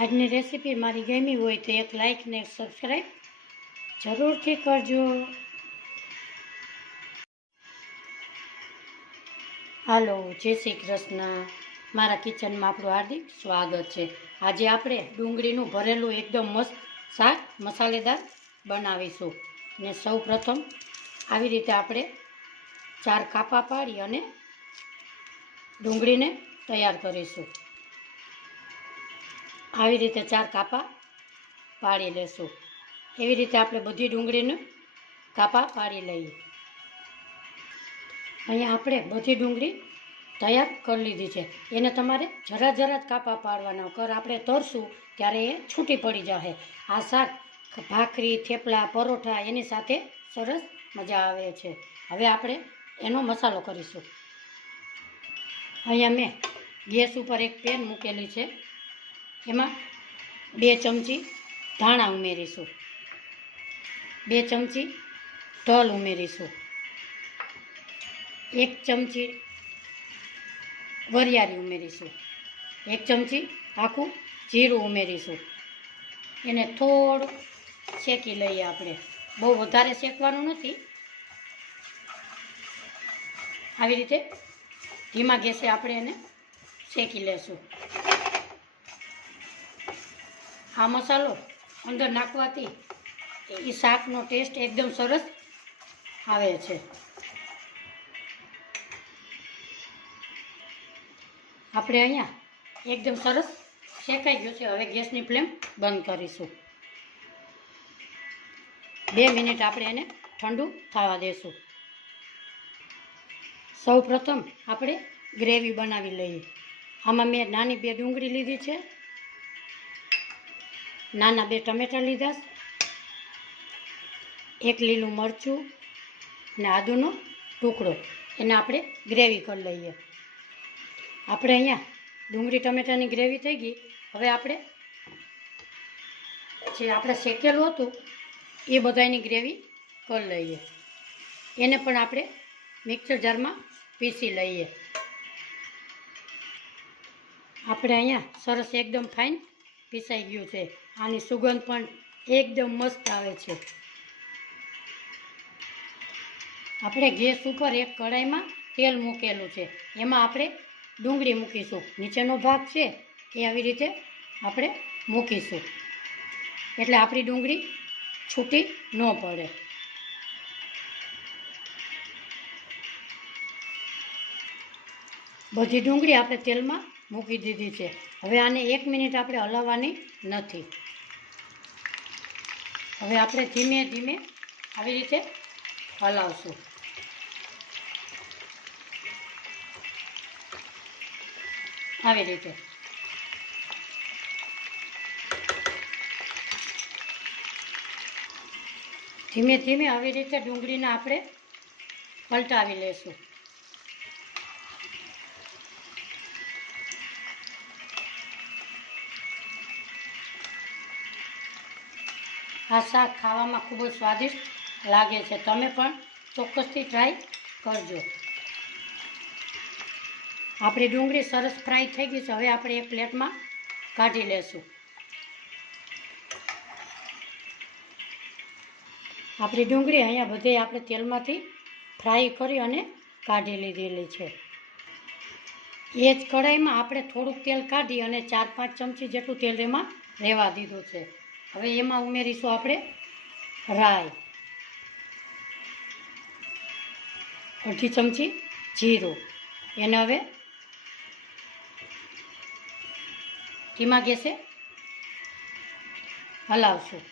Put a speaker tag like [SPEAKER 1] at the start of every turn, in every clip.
[SPEAKER 1] આજની રેસીપી મારી ગમી હોય તો એક લાઈક ને એક સબસ્ક્રાઈબ જરૂરથી કરજો. હાલો, જય શ્રી કૃષ્ણ. મારા કિચનમાં આપણું હાર્દિક સ્વાગત છે. આજે આપણે ડુંગળીનું ભરેલું એકદમ મસ્ત શાક, મસાલેદાર બનાવીશું. ને સૌ પ્રથમ આવી રીતે આપણે ચાર કાપા પાડી અને ડુંગળીને તૈયાર કરીશું. આવી રીતે ચાર કાપા પાડી લેશું. એવી રીતે આપણે બધી ડુંગળીને કાપા પાડી લઈએ. અહીંયા આપણે બધી ડુંગળી તૈયાર કરી લીધી છે. એને તમારે જરા જરા જ કાપા પાડવાના. કર આપણે તરશું ત્યારે એ છૂટી પડી જશે આ શાક, ભાખરી, થેપલા, પરોઠા એની સાથે સરસ મજા આવે છે. હવે આપણે એનો મસાલો કરીશું. અહીંયા મેં ગેસ ઉપર એક પેન મૂકેલી છે. એમાં બે ચમચી ધાણા ઉમેરીશું. બે ચમચી તલ ઉમેરીશું. એક ચમચી વરિયાળી ઉમેરીશું. એક ચમચી આખું જીરું ઉમેરીશું. એને થોડું શેકી લઈએ આપણે. બહુ વધારે શેકવાનું નથી. આવી રીતે ધીમા ગેસે આપણે એને શેકી લેશું. આ મસાલો અંદર નાખવાથી એ શાકનો ટેસ્ટ એકદમ સરસ આવે છે. આપણે અહીંયા એકદમ સરસ શેકાઈ ગયું છે. હવે ગેસની ફ્લેમ બંધ કરીશું. બે મિનિટ આપણે એને ઠંડુ થવા દેશું. સૌ પ્રથમ આપણે ગ્રેવી બનાવી લઈએ. આમાં મેં નાની બે ડુંગળી લીધી છે. નાના બે ટમેટા લીધા એક લીલું મરચું ને આદુનો ટુકડો. એને આપણે ગ્રેવી કરી લઈએ. આપણે અહીંયા ડુંગળી ટમેટાની ગ્રેવી થઈ ગઈ. હવે આપણે જે આપણે શેકેલું હતું, એ બધાની ગ્રેવી કરી લઈએ. એને પણ આપણે મિક્સર જારમાં પીસી લઈએ. આપણે અહીંયા સરસ એકદમ ફાઇન પીસાઈ ગયું છે. આની સુગંધ પણ એકદમ મસ્ત આવે છે. આપણે ગેસ ઉપર એક કઢાઈમાં તેલ મૂકેલું છે. એમાં આપણે ડુંગળી મૂકીશું. નીચેનો ભાગ છે એ આવી રીતે આપણે મૂકીશું. એટલે આપણી ડુંગળી છૂટી ન પડે. બધી ડુંગળી આપણે તેલમાં મૂકી દીધી છે. હવે આને એક મિનિટ આપણે હલાવવાની નથી. હવે આપણે ધીમે ધીમે આવી રીતે હલાવશું. આવી રીતે. ધીમે ધીમે આવી રીતે ડુંગળીને આપણે પલટાવી લેશું. આ શાક ખાવામાં ખૂબ જ સ્વાદિષ્ટ લાગે છે. તમે પણ ચોક્કસથી ટ્રાય કરજો. આપણી ડુંગળી સરસ ફ્રાય થઈ ગઈ છે. હવે આપણે એક પ્લેટમાં કાઢી લેશું. આપણી ડુંગળી અહીંયા બધે આપણે તેલમાંથી ફ્રાય કરી અને કાઢી લીધેલી છે. એ જ કઢાઈમાં આપણે થોડુંક તેલ કાઢી અને ચાર પાંચ ચમચી જેટલું તેલ એમાં રહેવા દીધું છે. હવે એમાં ઉમેરીશું આપણે રાઈ. અડધી ચમચી જીરું. એને હવે ધીમા ગેસે હલાવશું.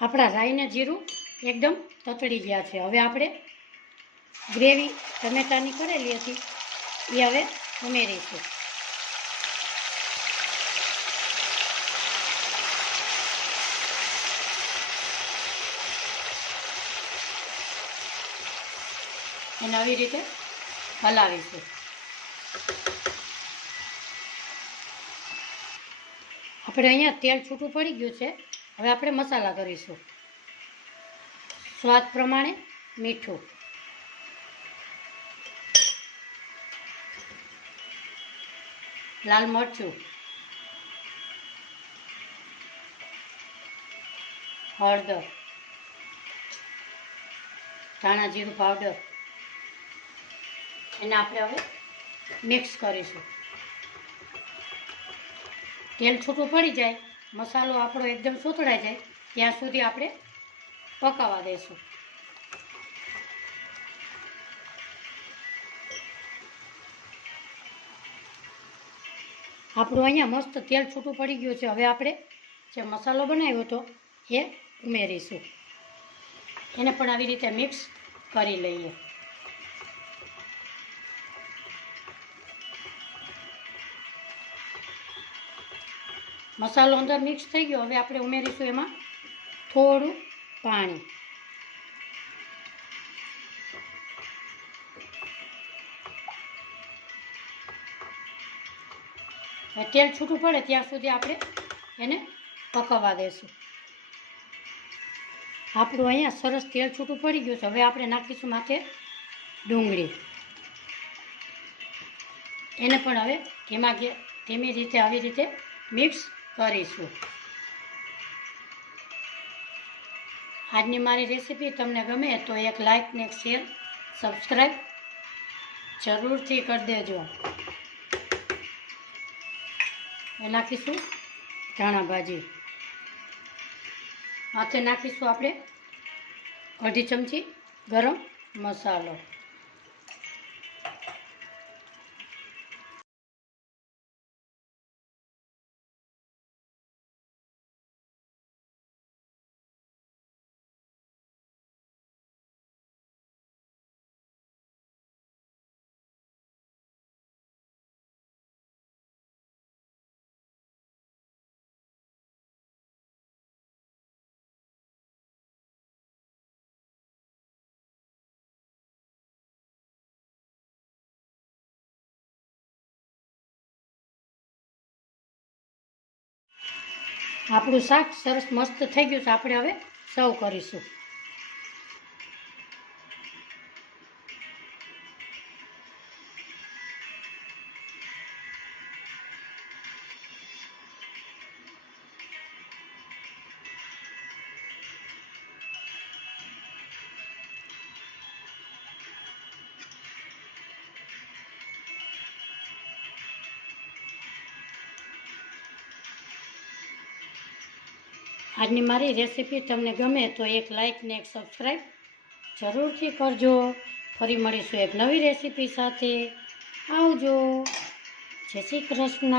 [SPEAKER 1] આપણા રાઈને જીરું એકદમ તતડી ગયા છે. હવે આપણે ગ્રેવી, ટમેટાની કરેલી હતી, એ હવે ઉમેરીશું. એને આવી રીતે હલાવીશું આપણે અહીંયા તેલ છૂટું પડી ગયું છે. હવે આપણે મસાલા કરીશું. સ્વાદ પ્રમાણે મીઠું. લાલ મરચું. હળદર. ધાણા જીરું પાવડર. એને આપણે હવે મિક્સ કરીશું. તેલ છૂટું પડી જાય, મસાલો આપણો એકદમ સોતળાઈ જાય, ત્યાં સુધી આપણે પકાવવા દઈશું. આપણું અહીંયા મસ્ત તેલ છૂટું પડી ગયું છે. હવે આપણે જે મસાલો બનાવ્યો હતો, એ ઉમેરીશું. એને પણ આવી રીતે મિક્સ કરી લઈએ. મસાલો અંદર મિક્સ થઈ ગયો. હવે આપણે ઉમેરીશું એમાં થોડું પાણી. તેલ છૂટું પડે ત્યાં સુધી આપણે એને પકવવા દઈશું આપણું અહીંયા સરસ તેલ છૂટું પડી ગયું છે. હવે આપણે નાખીશું માથે ડુંગળી. એને પણ હવે ધીમા ધીમી રીતે, આવી રીતે મિક્સ કરીશું. આજની મારી રેસીપી તમને ગમે તો એક લાઇક ને એક શેર સબસ્ક્રાઈબ જરૂરથી કરી દેજો. નાખીશું ધાણા ભાજી. માથે નાખીશું આપણે અઢી ચમચી ગરમ મસાલો. આપણું શાક સરસ મસ્ત થઈ ગયું છે. આપણે હવે સર્વ કરીશું. આજની મારી રેસીપી તમને ગમે તો એક લાઇક ને એક સબસ્ક્રાઈબ જરૂરથી કરજો. ફરી મળીશું એક નવી રેસીપી સાથે. આવજો. જય શ્રી કૃષ્ણ.